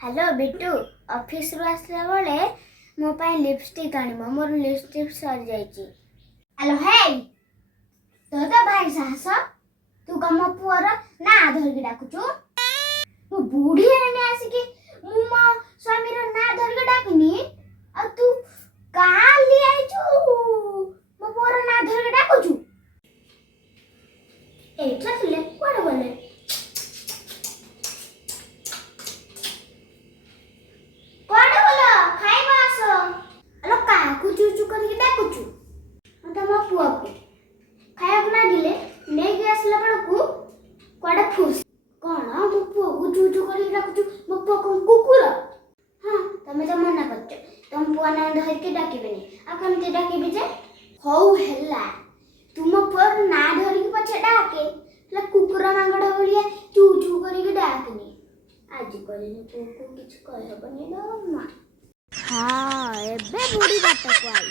Hello Bittu office रु आसला बेले मो पाई लिपस्टिक आनिबो मोर लिपस्टिक सर जाईची। हेलो हे तो भाई साहस तू कम पुअर ना धरकी डाकुचु मो बूढ़ी आने आसिकी मु मो स्वामी रो ना धरकी डाकिनी आ तू का li आइचु मो पुअर ना धरकी डाकुचु एटा थिले कोड बोले चूचू करके डाकुचु तो मो पुआ को खाया को लागिले नेगी आसला बेलकु कोडा फुस कोन मो पुआ को चूचू करके डाकुचु मो पुआ को कुकुर। हां तमे तो मना करछ तम पुआ ना धर के डाकिबेनी आ केमते डाकिबे जे हौ हेला तुम पुआ ना धर के पछे डाके ला कुकुर मांगडा भलिया चूचू करके डाकनी आज कलिने को किछ कहबनी ना। हाँ एबे बुढ़ी बात को आई।